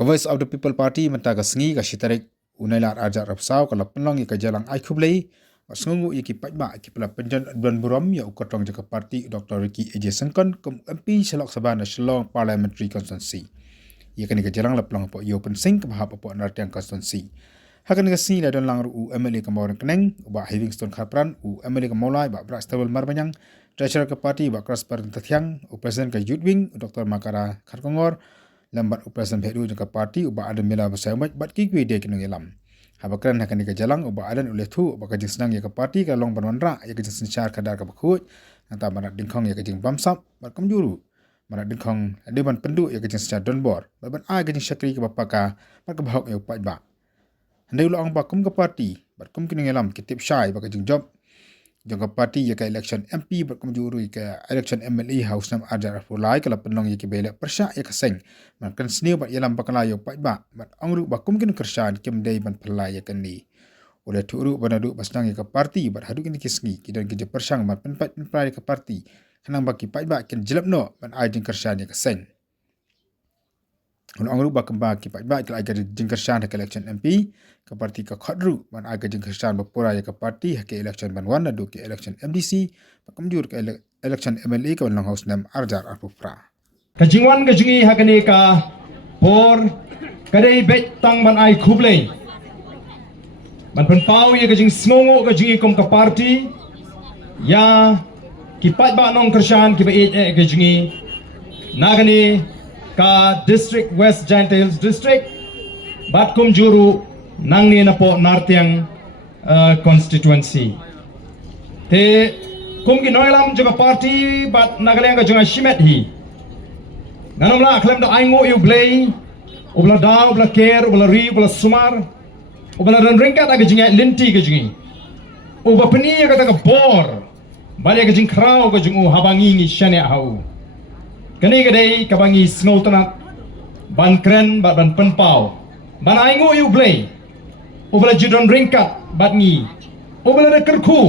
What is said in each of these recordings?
Voice of the People Party mentaga sengi ka shitarik unailar ajar rapsau kalau penlong ya jalang ai kublai sengungu ya ki pajba ki pela penjan adban buram ya ukotong jaka parti Dr. Ricky AJ Sengkon kum MP Selok Sabana Shillong Parliamentary Constituency ya kan jalang la pelong po yo pensing ke bahap po nartiang constituency hakan ga sini dan lang u MLA Kamaran Keneng ba Livingstone Khapran u MLA Kamolai ba Bras Tawal Marbanyang treasurer ke parti ba Kras Perintatiang u presiden ke Youth Wing Dr. Makara Kharkongor lambat upasan bedu jangka parti uba adan mela bersama bat kikwi dia kena ngelam. Habakran akan dikejalang uba adan oleh tu uba kajing senang ya ke parti ka long banwanra ya kajing sensyar kadar ka bakut nanta marat dingkong ya kajing bamsap bat kamjuru marat dingkong adeban pendu ya kajing sensyar donbor bat ai kajing syakri ke bapaka bat ke bahok ya upat ba. Handai ulang bakum ke parti bat kum kena ngelam kitip syai ba kajing job jangka parti ya ke election MP berkemjuru ke election MLA House nam ajar fulai kala penong ya ke belak persyak ya keseng makan seni bat yalam pakala ya pat ba bat angru bakum kin kersan kem dai ban pelai ya keni oleh turu banadu basnang ya ke parti bat hadu kin kisngi kidan ke persang bat penpat pelai ke parti kanang baki pat ba kin jelapno ban ai jing kersan ya keseng Ulang angru bakum ba ki pat ba kala agar jing kersan ke election MP ke parti ke khadru ban aga jing kersan bapura ya ke parti ke election ban wan adu ke election MDC bakam jur ke election MLA ke long house nam arjar arpufra kajingwan kajingi hakani ka por kadai bet tang ban ai khublei ban pen pau ya kajing sngongo kajingi kom ka parti ya ki pat ba nong kersan ki ba kajingi nagani ka district West Giant Hills district bat kum juru nang ni na po nartiang constituency te kum gi noilam juga party bat nagaleng ka junga shimet hi nanom la klem do aingo yu blay ubla da ubla ker ubla ri ubla sumar ubla ran ringkat aga jinga linti ka jingi uba peni ka ta ka bor bali ka jing krau ka jungu habangi ni shane hau kani ka dei ka bangi snowtana ban kren ban penpau ban aingo yu blay ubala judon ringkat bat ngi ubala de kerku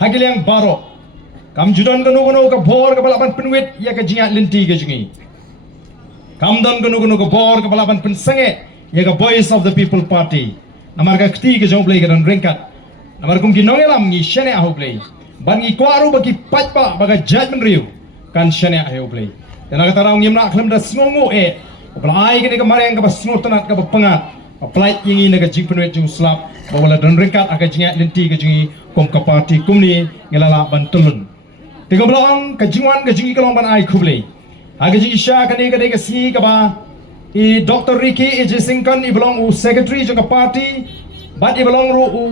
hagiliang baro kam judon ganu ka bor ka balaban penwit ya ka jinga linti ka jingi kam don ganu ka bor ka balaban pensenge ya ka voice of the people party namar ka kti ka jong play ka don ringkat namar kum ki nongelam ngi shane ahu play ban ngi kwaru bagi patpa baga judgment riu kan shane ahu play dan ka tarang nyemna khlem da sngongo ubala ai ka mareng ka basnotanat ka pengat apply yang ini ke jing penuit jung slap bawa dan ringkat agak jingat lenti ke jingi kom ke parti kum ni ngelala bantulun tiga belang ke jingwan ke jingi kelong ban ai kublei agak jingi sya kani ke si ke ba I Dr. Ricky AJ Sengkon I belong u secretary jung ke parti bat I belong ru u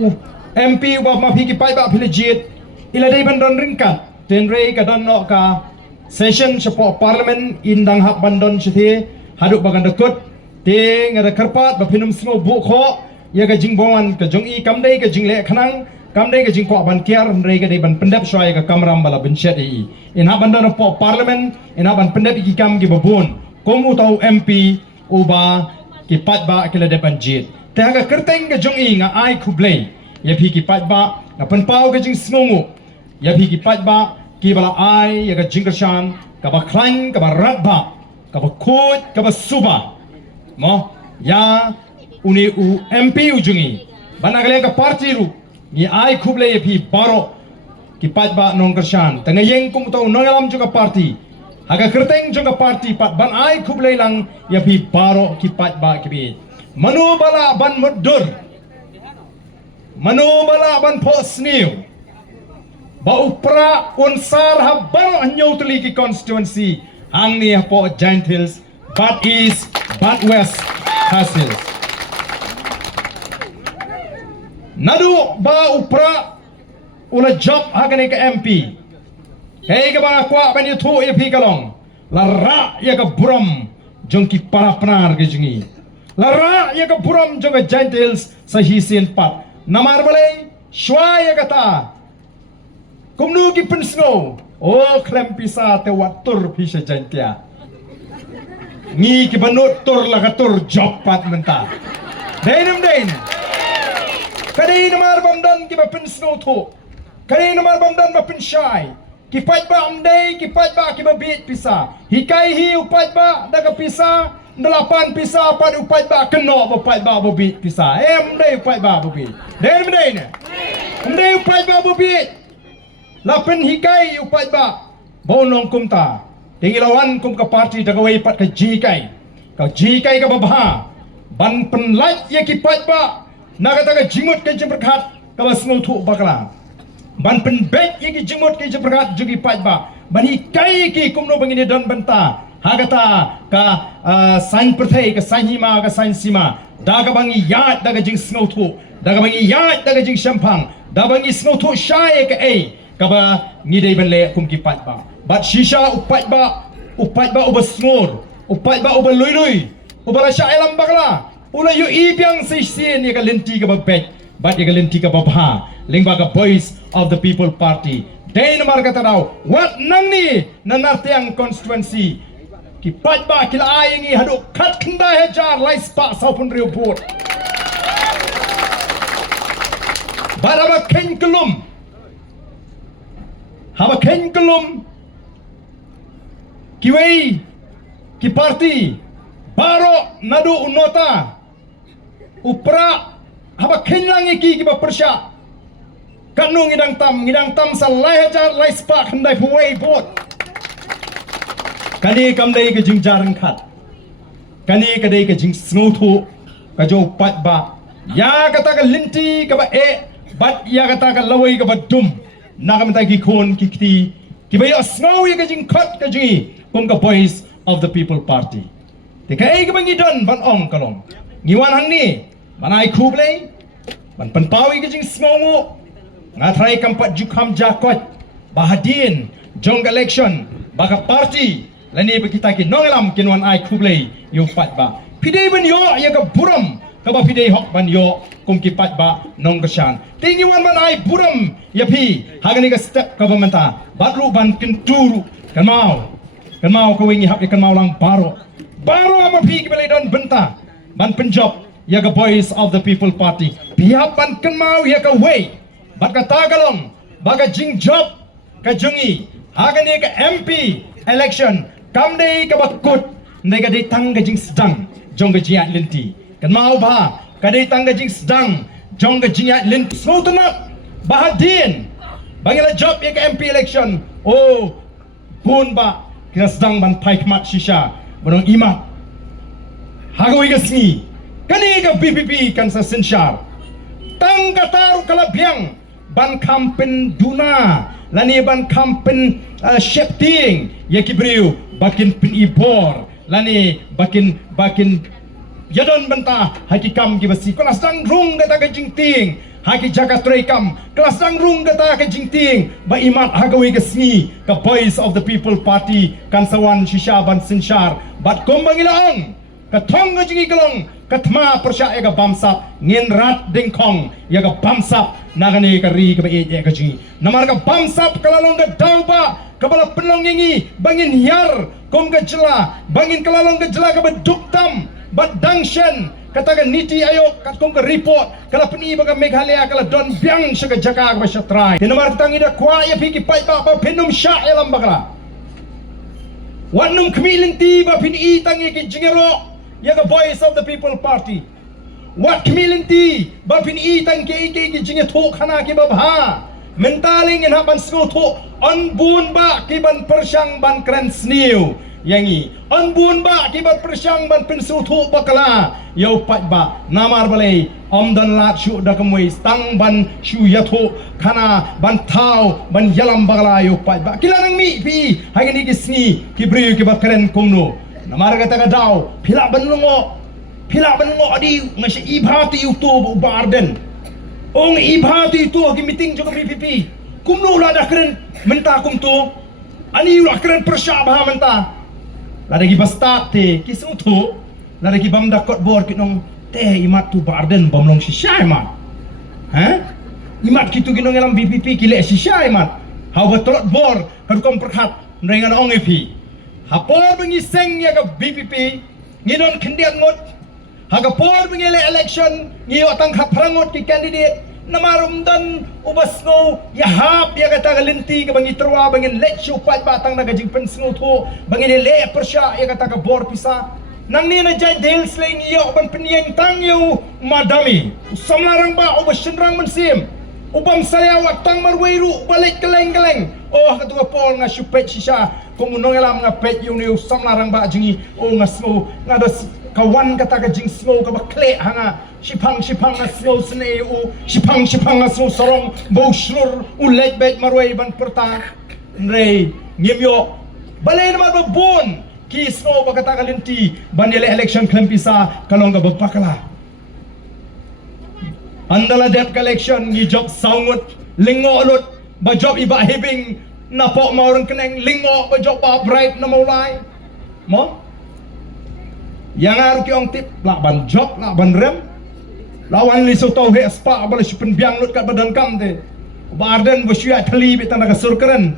MP ba ma phi ki pai ba philejit ila dei ban dan ringkat ten rei ka dan no ka session support parliament indang hak bandon chithe haduk bagan dekut te ngada karpat ba phinum sngo bu kho ya ga jingbongan ka jongi kamdei ka jingle khanang kamdei ka jingko ban kiar rei ga dei ban pendap shwai ka kamram bala benchet in ha bandana po parliament in ha ban pendap ki kam ki babun komu tau MP uba ki pat ba kila de banjit te ga kerteng ka jongi nga ai khublei ya phi ki pat ba nga pen pau ka jing sngongu ya phi ki pat ba ki bala ai ya ga jingkershan ka ba klang ka ba ratba ka ba khut ka ba suba mo ya uni u MP ujungi banagale ka parti ru ni ai khuble ye phi baro ki pajba nong kershan tanga yeng kum to nongalam juga parti aga kerteng juga parti pat ban ai khuble lang ye phi baro ki pajba ki bi manu bala ban mudur manu bala ban posniu ba upra unsar habang anyau tuli ki constituency ang ni po Giant Hills but east but west hasil nadu ba upra ula job hagane ka MP kay ka ba kwa ban yutu e pi kalong la ra ya ka buram jongki para pnar ke jingi la ra ya ka buram jong Giant Hills sa hisin pat namar balay shwa ya kata kumnu ki pensno oh klem pisa te watur pisa jantia ngi ki banut tur la katur job pat menta dainam dain kadai namar bamdan ki bapin snow to kadai namar bamdan bapin shai Kipat ba amday, kipat ba kibabit pisa. Hikai hi upat ba daga pisa. 8 pisa pad upat ba keno upat ba bobit pisa. Amday upat ba bobit. Den amday ne. Amday upat ba bobit. 8 hikai upat ba. Bonong kumta. Tingilawan kum ka parti daga way pat ka jikai. Kau jikai ka babha. Ban penlat ya kipat ba. Nagataga jimut ka jemberkat ka basngutu bakla. Ban penbet ye ki jemut ki jeprakat jugi pajba ban hikai ki kumno bangini dan benta hagata ka sain perthai ka sainima ka sainsima daga bangi yat daga jing sngotu daga bangi yat daga jing shampang daga bangi sngotu shae ka ka ba ngidei benle kum ki pajba bat shisha upajba uba snor upajba uba lui uba sha elam bagla ula yu ibyang sisien ye ka lenti ka babet bat ye ka lenti ka babha lingbaga voice of the people party dain marga taraw wat nangni nanartiang constituency ki pajba kila ayangi hadu khat khinda hejar laispa saupun riu bot barama kenkelum haba kenkelum kiwei ki party baro nadu unota upra haba kenlangi ki ba persya kanung ngidang tam salai hajar lai spak handai puai bot kani kamdai ke jing jarang khat kani kadai ke jing sngutu ka jo pat ba ya kata ka linti ka ba bat ya kata ka lawai ka ba dum na ka mata ki khon ki kti ki ba ya snow ya ka jing khat ka jing kum ka voice of the people party te kai ka bangi don ban ong kalong ngiwan hang ni manai khublei ban panpawi ka jing snow ngatrai kampat jukam jakot bahadin jong election baka party lani kita ki nongalam kinwan ai khublei yung pat ba pidei ban yo ya ka buram ka ba pidei hok ban yo kum ki pat ba nong kashan tingiwan ban ai buram ya pi hagani ka step ka bamanta batlu ban kinturu kanmau ko wingi hak kan mau lang baro ama pi ki belai don benta ban penjob ya ka voice of the people party pihak ban kanmau ya ka way Baka tagalong, baka jing job, ka jungi, hagani ka MP election, kamde ka bakut, ndai ka ditang ka jing sedang, jong ka jiat linti. Kan mau ba, ka ditang ka jing sedang, jong ka jiat linti. Smotenat, bahadin, bangila job ya ka MP election, oh, bun ba, kina sedang ban pai kemat shisha, banong imat. Hagawi ka singi, kani ka BPP kan sa sensyar. Tang kataru kalabyang, ban kampen duna lani ban kampen shepting yakibriu bakin pin ibor lani bakin yadon benta hakikam gibasi kelas dang rung kata ka jingting haki jaga trekam kelas dang rung kata ka jingting ba imat hagawi gesni ka voice of the people party kansawan shisha ban sinshar bat kombangilaong ka thong ka jingi kalong katma persya ega bamsap ngin rat dingkong yaga bamsap nagani ka ri ka be ka jingi namar ka bamsap kalalong ka dawba kabala penlong ngi bangin yar kom ka jela bangin kalalong ka jela ka beduktam bad dangshen katakan niti ayo kat kom ka report kala peni baga meghalaya kala don biang syaga jaka ka syatrai namar tangi da kwa ya piki pai ba penum sya elam bakla wanum kmilinti ba pini tangi ki jingero yaga voice of the people party wat kmilinti ba pin itang ke jinge thok khana ki babha mentaling in haban sku tho on bun ba ki ban persyang ban kran sniu yangi on bun ba ki ban persyang ban pin su tho bakala yo pat ba namar balai om dan lat shu da kamoi stang ban shu ya tho khana ban thau ban yalam bakala yo pat ba kilanang mi pi hagani ki sni ki briu ki ba kran komno namar kata ka daw pila banlungo di ngasih ibhati itu barden ong ibhati itu agi meeting juga PPP kumno la dah keren menta kum tu ani la keren persya bah menta la dagi basta te kisung tu la dagi bam dakot bor kinong teh imat tu barden bamlong shisha imat imat kitu kinong elam BPP kile shisha imat hawa tolot bor kadukom perkhat nrengan ong epi hapor bengiseng ya ke BPP ngidon kendian ngot haga por mengele election ngiyo tang khaparangot ki candidate namarum dan ubas ngo yahap ya kata galinti ka bangi terwa bangin lechu pat batang na gajing pensngo tho bangin le persya ya kata ka bor pisa nang ni na jai del sling yo ban penyeng tang yo madami samlarang ba ubas senrang mensim ubam saya watang marweiru balik keleng-keleng oh ketua pol nga supet sisa komunong elam nga pet yung niyo samlarang ba jingi oh nga sngo nga das kawan kata ka jing sngo ka bakle hanga shipang na sngo sene u shipang na sngo sorong bo shlur ulet bet marwei ban perta rei ngimyo balay naman ba bon ki sngo ba kata ka linti banile election klempisa kalong ka bakla andala dep collection ni job saungut lingo ulut ba job iba hibing napok maurang keneng lingo ba job ba bright na maulay mo yang aru ki ong tip la ban job la ban rem lawan li so tau he spa bala sipen biang lut kat badan kam te ba arden bo syua thali be tanda ka surkeren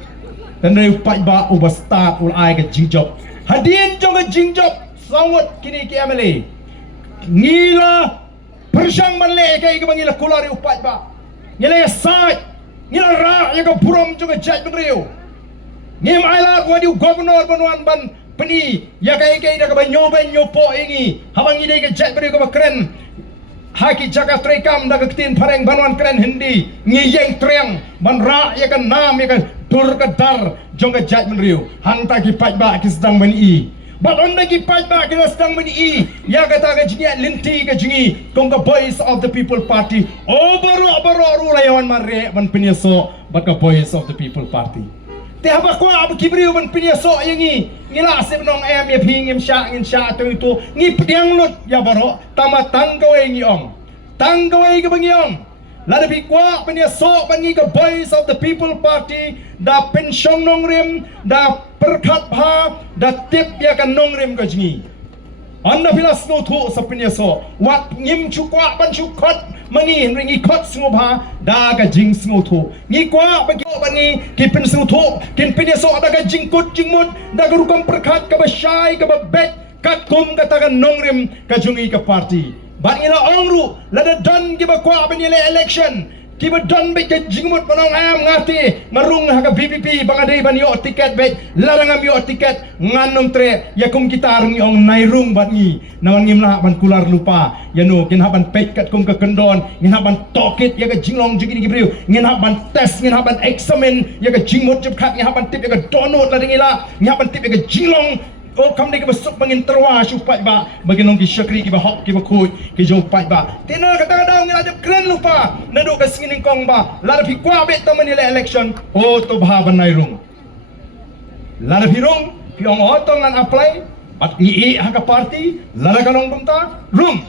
dan dai pai ba u ba start ul ai ka jing job hadin jong ka jing job saungut kini ki amele ngila persang manle kai ka bangila kulari upat ba ngila ya sai ngila ra ya ka burom jong ka jaj bangriu ngim aila ko di gobernur banuan ban peni ya kai da ka banyo nyopo ingi habang ide ka jaj bangriu ka keren haki jaga trekam da ka tin pareng banuan keren hindi ngiyeng treng ban ra ya ka nam ya ka dur ka dar jong ka jaj bangriu hanta ki pat ba ki sedang meni but on the gipat ba kita sedang meni ya kata ka jingi linti ka jingi kong ka voice of the people party baru layawan mare ban penyeso bat ka voice of the people party te haba ko ab kibriu ban penyeso yangi ngila sip nong em ya phingim sha ngin sha tu itu ngi pdiang lut ya baro tama tangkawe ngi ong tangkawe ka bangi ong lada bi kwa penyeso ban ngi ka voice of the people party da pensyong nong rim da perkat bha da tip ya kan nong rim ka jingi anda pilas no thu sa penyeso wat ngim chu kwa ban chu khot mangi ringi khot sngo bha da ka jing sngo thu ngi kwa ba ki bangi ki pen sngo thu kin penyeso da ka jing kut jing mut da ka rukam perkat ka ba shai ka ba bet ka kum ka ta ka nong rim ka jungi ka party ban ila ongru lada dan ki ba kwa ban ile election ki ba dan be ka jingmut panong am ngati marung ha ka VPP bangadai ban yo tiket be larang am yo tiket nganom tre ya kum kita rung ong nairung ban ngi nawan ngim la ban kular lupa ya no kin ha ban pek kat kum ka kendon ngin ha ban tokit ya ka jinglong jigi ni briu ngin ha ban test ngin ha ban examen ya ka jingmut jep khat ngin ha ban tip ya ka donut la ngila ngin ha ban tip ya ka jinglong oh kam dek besuk mangin terwa supat ba baginong ki syakri ki ba hok ki ba khuj ki jo pat ba tina kata daw ngila jep kren lupa naduk ka singin kong ba lar phi kwa bet taman ile election oh to bha ban nairung lar phi rung phi ong otong lan apply pat i ha ka party lar ka long bumta rung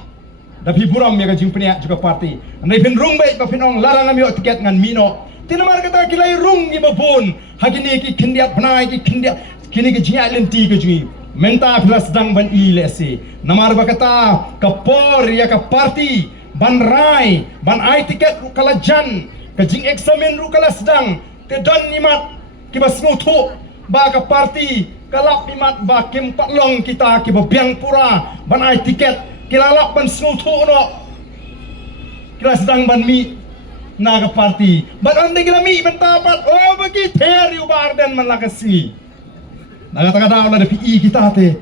da phi buram ya ka jimpnia juga party andai phin rung bet ba phin ong larang am yo tiket ngan mino tina mar kata kilai rung gi ba bun hagini ki khindiat bnai ki khindiat kini ke jinga lenti ke jingi menta plus dang ban ilesi namar bakata kapor ya ka party ban rai ban ai tiket ru kala jan ke jing examen ru kala sedang ke don nimat ki bas nguthu ba ka party kalap nimat ba kim patlong kita ki ba biang pura ban ai tiket kilalap ban nguthu no kila sedang ban mi na ka party ban ande kila mi menta pat oh bagi theri ubarden man lakasi Nagataga daw na PI kita te.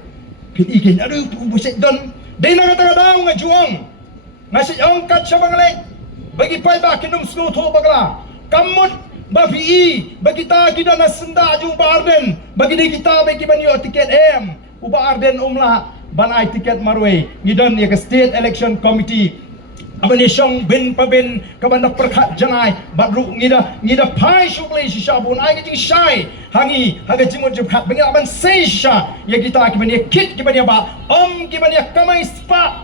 PI kin aduh buset don. Dai nagataga daw nga juong. Nga si ong kat siya bangle. Bagi pay ba kinum sku tho bagla. Kamut ba PI bagi ta kita na senda jung Arden. Bagi di kita bagi banyo tiket em. Uba Arden umla banai tiket marwe. Ngidon ya ke state election committee. Abani syong bin pabin kabanda perkhat janai badru ngida pai syuklei sisabun ai jing syai hangi haga jimut jebkhat bengil aban seisha ya kita kibani kit kibani ba kibani kamai spa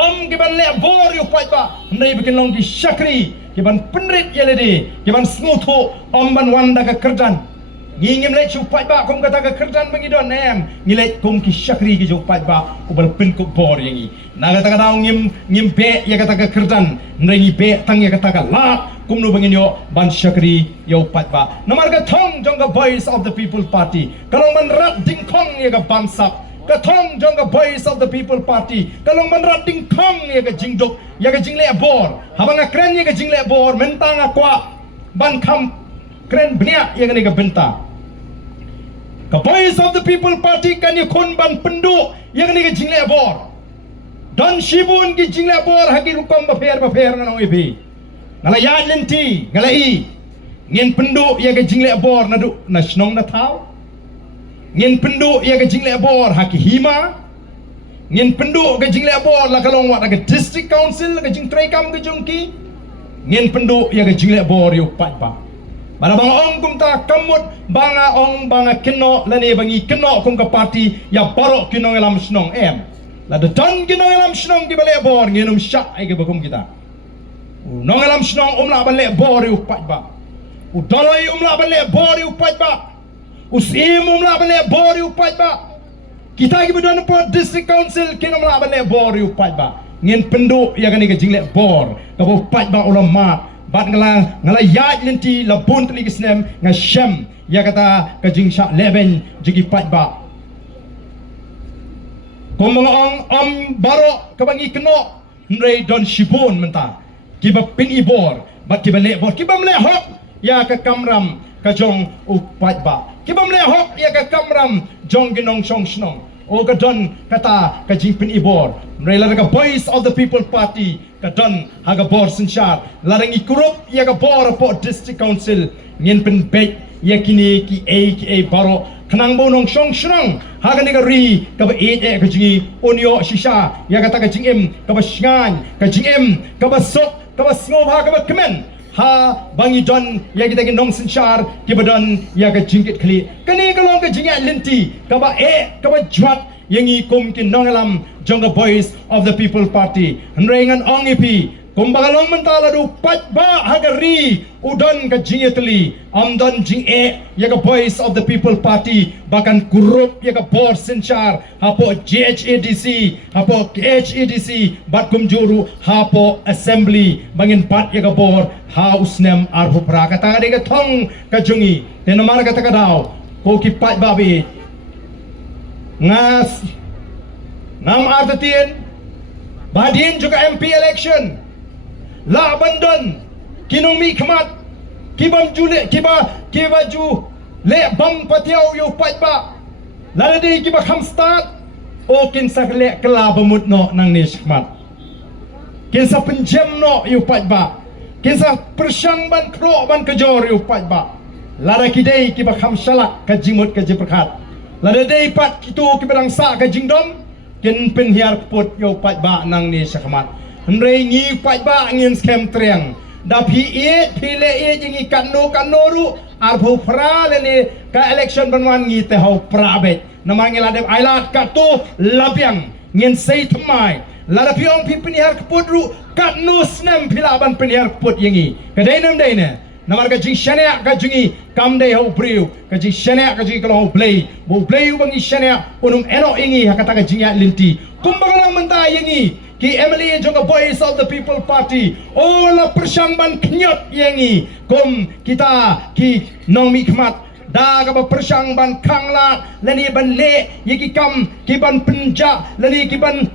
kibani bor yu pai ba ndai bikin long di syakri kiban penrit yelede kiban snguthu ban wanda ka kerjan ngingim le chupai ba kum kata ka kerjan bangidon em ngile kum ki syakri ki chupai ba ubal pin ko bor yangi na kata ka daw ngim pe ya kata ka kerjan ngi pe tang ya kata ka la kum no bangin yo ban syakri yo pat ba namar ka thong jong ka voice of the people party kalong man rat ding khong ya ka bansap Katong jong ka Voice of the People Party. Kalong manrat ding kong ya ka jingdok, ya ka jingle bor. Habang nga kren ya ka jingle bor, mentang akwa ban kam kren bnia ya ka benta. Ka Voice of the People Party kan ya kon ban pendu ya ka jingle bor. Don shibun ki jingle bor hagi rukom bafer nang ibi. Ngalayat lenti, ngalai. Ngin pendu ya ka jingle bor nadu na snong na tau. Ngin pendu ya ka jingle bor haki hima. Ngin pendu ka jingle bor la kalong wat ka district council ka jing trekam ka jongki. Ngin pendu ya ka jingle bor yu pat ba. Mana bang ong kum ta kamut banga ong banga keno lani bangi keno kum ka party ya barok kino ngelam snong em. La de don kino ngelam snong di bale bor nginum syak ai ka bakum kita. Nong ngelam snong la bale bor yu pat ba. Udalai la bale bor yu pat ba. Usim la bale bor yu pat ba. Kita ki bedan po district council kinom la bale bor yu pat ba. Ngin pendu ya kan ka jingle bor ka bo pat ba ulama. Bat ngala yat lenti la bun tli kisnem nga shem ya kata ka jing sha leben jigi pat ba. Kung mga om baro kabangi keno nrei don shibun menta kiba pin ibor bat kiba le bor kiba mle hok ya ka kamram ka jong upat ba kiba mle hok ya ka kamram jong ginong shong shnong o ka don kata ka jing pin ibor nrei la ka Voice of the People Party ka don haga bor sinchar larang ikurup ya ka bor po district council ngin pin bet ya kini ki a baro kanang bonong shong shrang haga ni ri ka ba ka jingi onyo shisha ya kata ka jingim ka ba shngan ka jingim ka ba sok ka ba sngob ha ka ba kemen ha bangi don ya kita ginong sinchar ki ba don ya ka jingit kli kani ka long ka jinga linti ka ba ka ba jwat yang ikum kin nongalam jonga Voice of the People Party nrengan ongipi kumbagalong mentala du pat ba hagari udon ka jingetli amdon jing ya ka Voice of the People Party bahkan kurup ya ka bor sinchar hapo GHADC hapo HADC bat kumjuru hapo assembly bangin pat ya ka bor house nem arhu pra kata ka thong ka jungi tenamar kata ka daw ko ki pat babi ngas ngam artatien badin juga MP election la bandon kinumi khamat kibam jule kiba ju le bam patiau yo pat ba la de kiba kham start o kin sa le kala bamut no nang ni khmat kin sa penjem no yo pat ba kin sa persyang ban kro ban kejor yo pat ba la da kidai kiba kham shalak ka jimut ka jiprakat lada day pat itu kibadang sa ka jingdom kin penhiar put yo pat ba nang ni sakmat nrei ngi pat ba ngin scam triang da pile jingi kanno ru arbu pra le ni ka election banwan ngi te hau prabet namangi ladem ailat ka tu labiang ngin sei tmai lada piong pi penhiar put ru kanno snem pilaban penhiar put yingi kadai nam dai ne namar ka jing shania ka jingi kam dei ho briu ka jing shania ka jing kalau play bo play bangi shania unum eno ingi hakata ka jingya linti kumbagang menta yangi ki Emily jonga Voice of the People Party ola persyang ban knyot yangi kum kita ki nong mi khmat da ka ba persyang ban kangla lani ban le yiki kam ki ban penja lani ki ban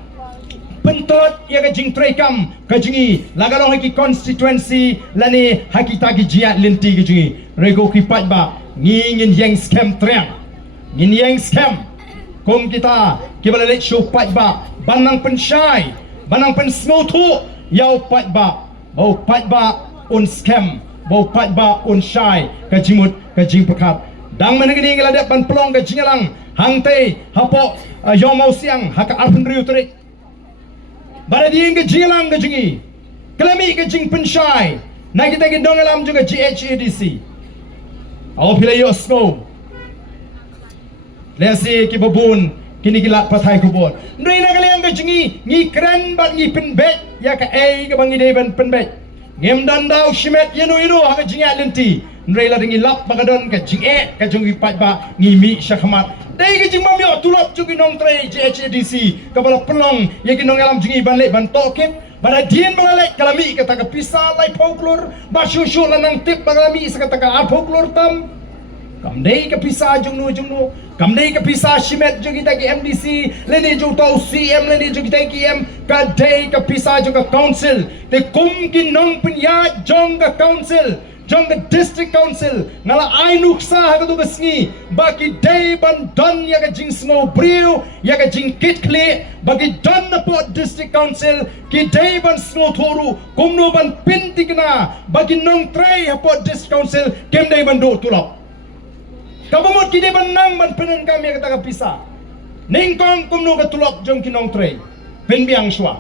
pentot ya ka jing trekam ka jingi lagalong haki constituency lani haki tagi jia linti ka jingi rego ki pat ba ngin yang scam triang ngin yang scam kom kita kibalalik show pat ba banang pensyai banang pen smotu yau pat ba bau pat ba on scam bau pat ba on syai ka jimut ka jing perkat dang menengini ngeladak ban pelong ka jingalang hangte hapo yau mau siang haka arpen riu terik bara diin ke jilang ke jingi kelami ke jing pensyai na kita ke dongalam juga GHADC au pila yo snow lesi ki babun kini gilat pathai kubon ndoi na kaliang ke jingi ngi kren bat ngi penbet ya ka ke bangi dei ban penbet ngem dan dau shimet yenu ha ke jinga lenti ndoi la dingi lap bagadon ke jing ka jungi pat ba ngi mi syakmat dai ke jing mamyo tulop jungi nong tre GHADC kabala pelong ye ki nong alam jungi ban le ban tokep bana dien balale kalami kata ka pisa lai folklor ba shushu lanang tip balami sa kata ka folklor tam kam dei ka pisa jungnu Kamdei ka pisa shimet jo kita ki MDC leni jo tau CM leni jo kita ki M kadai ka pisa jo ka council te kum ki nong pinya jong ka council jong ka district council ngala ai nuksa ha ka tu besngi bagi day ban don ya ka jing snow brio ya ka jing kitkle bagi don na po district council ki day ban snow thoru kum no ban pintikna bagi nong tray ha po district council kem day ban do tulap kabamot kini benang ban penen kami kata kapisa. Ningkong kumno katulok jong kinong tray. Penbiang shwa.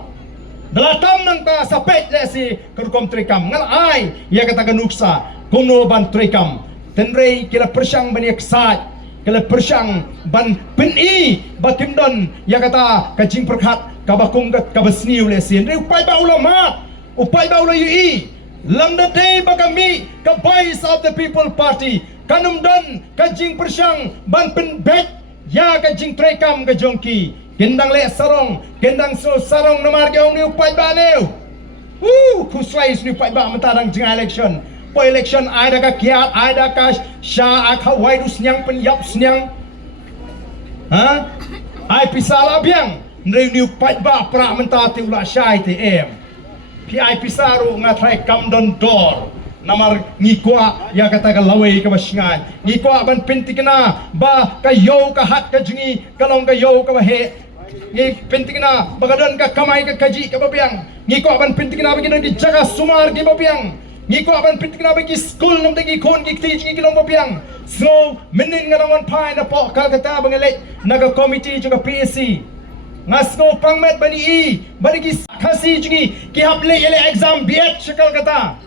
Dalatam nang ta sapet le si kerkom trekam. Ngal ai ya kata kanuksa kumno ban trekam. Tenrei kila persyang ban yaksat. Kila persyang ban peni bakimdon ya kata kajing perkhat kabakung kabasniu le si. Nrei upai ba ulama. Upai ba ula yui. Lamda day bagami ka voice of the people party. Kanum don kajing persyang ban penbet ya kajing trekam ka jongki kendang le sarong kendang so sarong namar geong ni upai ba neu kuslais ni upai ba mentarang jeng election po election ada ka kiat ada ka sya akha waidus nyang penyap senyang ha ai pisala biang ni upai ba pra mentati ula syai te em pi ai pisaru ngatrai kam don dor namar ngikwa ya kata ka laway ka basingan ngikwa ban pintikna ba kayo ka hat ka jingi kalong kayo ka bahe ngi pintikna bagadon ka kamay ka kaji ka babiang ngikwa ban pintikna bagina di jaga sumar ki babiang ngikwa ban pintikna bagi school nam tegi kon ki tiji ki long babiang so menin ngarawan pai na po kalkata bangale naga committee juga PSC ngasno pangmet bani i bani ki khasi jingi ki haple ele exam biat shakal kata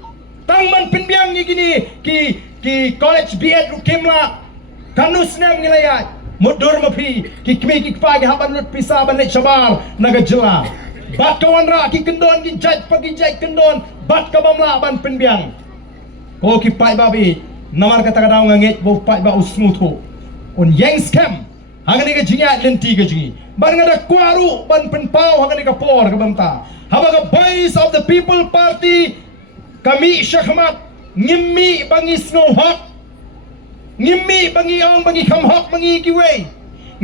Tangman penbiang ni gini ki college biat rukimla kanus nang nilayat mudur mapi ki kmi ki pagi haban lut pisa ban le chabar naga jela bat kawan ra ki kendon ki jaj pagi jaj kendon bat ka bamla ban penbiang ko ki pai babi namar kata kadang nganget bo pai ba usmutho on yang scam hangani ka jinga lenti ka jingi ban ngada kwaru ban penpau hangani ka por ka bamta habaga voice of the people party kami syahmat ngimmi bangi snow hawk ngimmi bangi ong bangi kham hawk bangi kiwe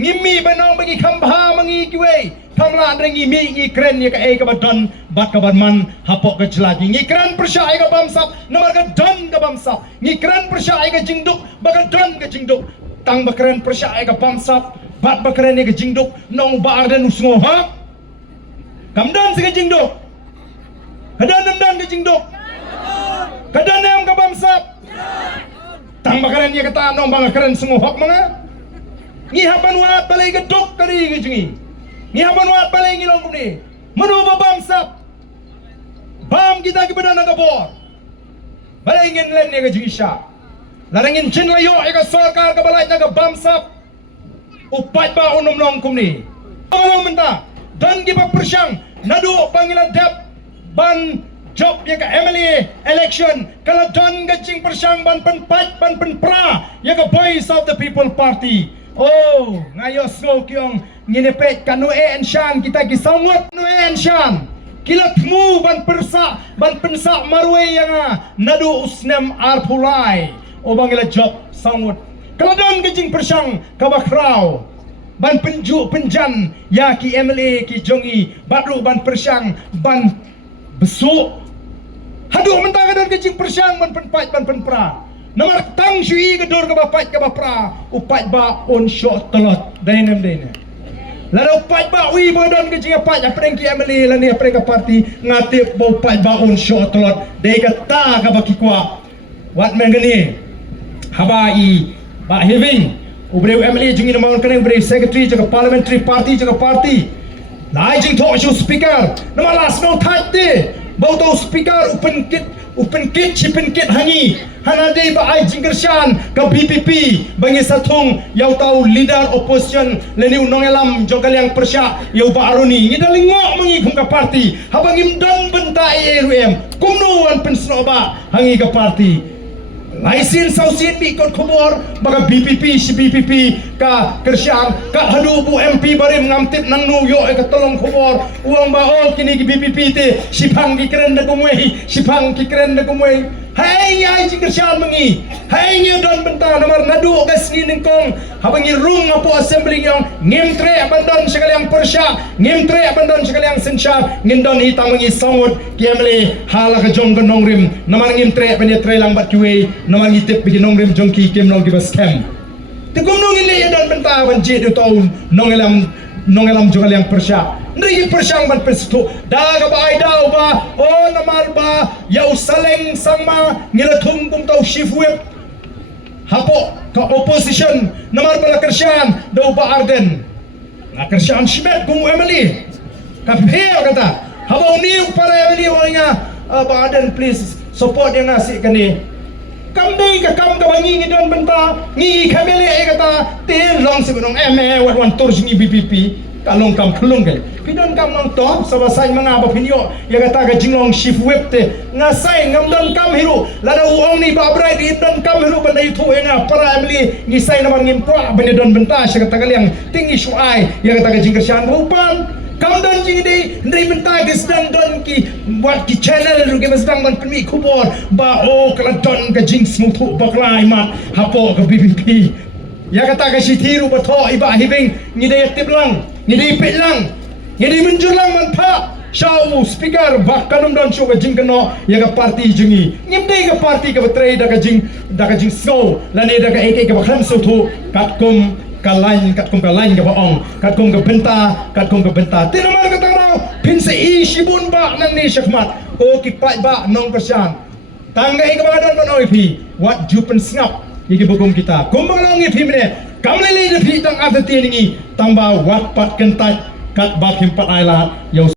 ngimmi banong bangi kham bha bangi kiwe kamla ndrengi mi ngi kren ya ka e ka badon bat ka man hapok ka jelagi ngi kren persya ai ka bamsap nomor ka don ka bamsap ngi kren persya ai ka jingduk baga don ka jingduk tang bakren persya ai ka bamsap bat bakren ya ka jingduk nong bar dan snow hawk kamdan se ka jingduk kadan dan ka jingduk Kadang yang ka bamsap tang bakaran dia kata nong bang keren semua hak mana ngi haban wat balai gedok kari gejingi ngi haban wat balai ngi long ni menu ba bamsap bam kita ki badan ka bor balai ngin len ni gejingi sya larangin chin layo ai ka sarkar ka balai na ka bamsap upat ba unom long kum ni kalau menta dan ki ba persyang nadu panggilan dep ban job ya ka MLA election kalau don gajing persyang ban penpat ban penpra ya ka voice of the people party oh ngayos go kyong nginepet kanu en shan kita ki sangot nu en shan kilatmu ban persa ban pensa marwe yang nadu usnem arpulai o bangila job sangot kalau don gajing persyang ka bakrau ban penju penjan ya ki MLA ki jongi badru ban persyang ban besuk haduh mentah kadon kecing persyang ban penpat ban penpra nomor tang shui gedor ke bapat ke bapra upat ba on shot telot dainem dene lalu upat ba wi bodon kecing apat apreng ki ameli lani apreng ka parti ngatip ba upat ba on shot telot dei kata ka baki kwa wat mengeni habai ba having ubreu ameli jungi namon kene ubreu secretary jaga parliamentary party jaga party lai jing talk show speaker nama last no type de bau tau speaker open kit chipen kit hangi hanade ba ai jinggershan ka BPP bangi satung yau tau leader opposition leni unong elam jogal yang persya yau ba aroni ngidaling ngok mangi kum ka party habang imdon benta ERM kumno wan pensno ba hangi ka party laisin sausin bi kon khobor baga BPP si BPP ka kersyang ka hadu bu MP barim ngamtip nang nu yo ka tolong khobor uang ba oh kini ki BPP te sipang ki keren na kumwei sipang ki keren na kumwei Hai ai jingkersian mengi. Hai ngi don benta nomor nadu gas ni ningkong. Habangi rung apo assembly yang ngimtre bandon sekaliang persya, ngimtre bandon sekaliang sensya, ngindon hitang mengi songut kiamle hala ka jong gonong rim. Namar ngimtre penetre lang bat kuwe, namar ngitip bigi nong rim jongki kim long gibas kem. Tikum nong ile don benta banji du taun nong elam juga yang persya. Nri persyang ban pestu. Daga ba ay daw ba o namar ba yaw saleng sama ngilatung kum tau shifweb. Hapo ka opposition namar bala kersyan daw ba arden. Na kersyan shimet kum Emily. Kapel kata. Habang ni para Emily wanya ba arden please support yang nasi kani. Kamdai ka kam ka bangi ngidon benta ngi kamele kata tin long si benong wat wan tur singi BPP kalong kam khulung kai pidon kam nong to sabasai manga ba pinyo ya kata ka jinglong shift web te ngasai ngamdon kam hiru lada uong ni ba brai di don kam hiru bandai thu enga para amli ngisai naman ngimpo benedon benta sya kata kaliang tinggi suai ya kata ka jingkersian rupan kamdon jing dei ndai benta ge sedang don ki buat ki channel ru ge sedang don pemi kubor ba o kala don ka jing smuthu baklai mat hapo ka BPP ya kata ka sitiru batho iba hibing ngidai tip lang ngidai pit lang ngidai menjur lang mantha Shaw speaker bakanum don show ka jing kano ya ka party jingi ngimdai ka party ka betray da ka jing snow lani da ka ek ka baklam suthu katkum kalain ka baong katkum ka benta tinamar ka tangro pinse i shibun ba nang ni syakmat o kipai ba nong persyan tanggai ka badan man oipi what jupen singap iki bugum kita kumbang nong ipi mene kamlele de pi tang atati ningi tamba wat pat kentat kat bab himpat ailat